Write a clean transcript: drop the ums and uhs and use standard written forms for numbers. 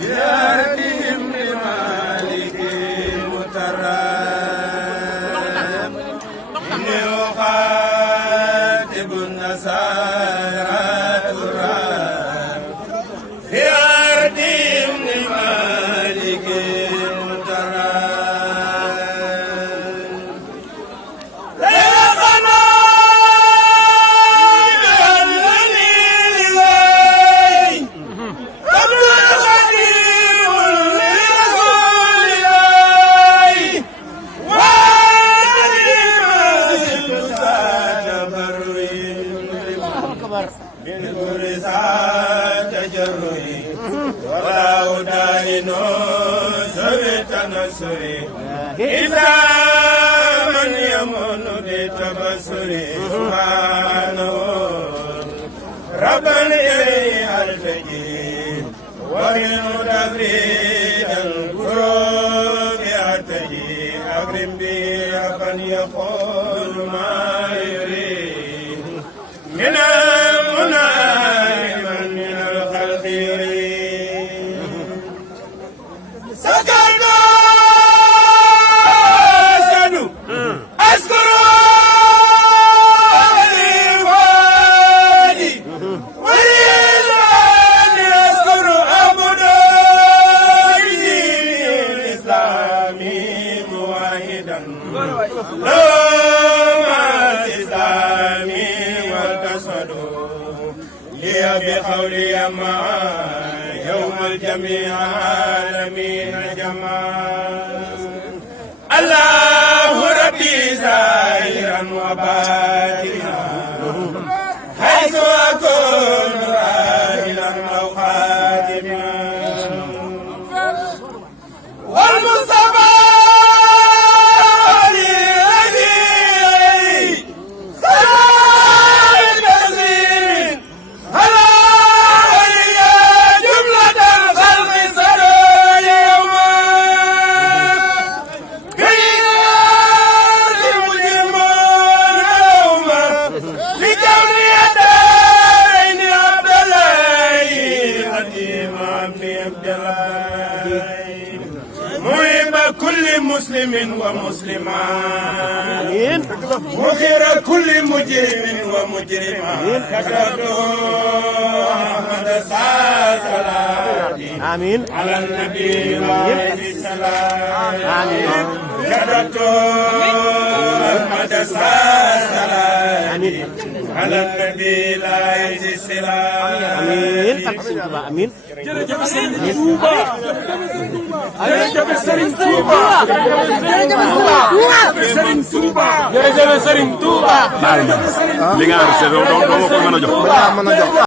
بأرضهم لمالك مترام إني أخاطب النصارى ترام في أرضهم لمالك من كرسات تجري ولا أدائن سوي تنصري إلا من يمن بتبصري سبحانه ربا إليه ألتجي ومن تفريد الكروب أرتجي أكرم بي ربا يقول ما يريد من بقولي ما يوم الجميع عالمين جمال الله ربي زاهرا وباطنا حيث أكون راهلا أو خادما والمصطفى كل مسلم ومسلمات وخير كل مجرم ومجرمات كتبته أحمد صلاتي آمين على النبي عليه السلام آمين كتبته أحمد صلاتي على النبي عليه السلام آمين آمين jërëjëf Serigne Touba jërëjëf Serigne Touba jërëjëf Serigne Touba jërëjëf Serigne Touba li nga am c'est doo ko mën a jox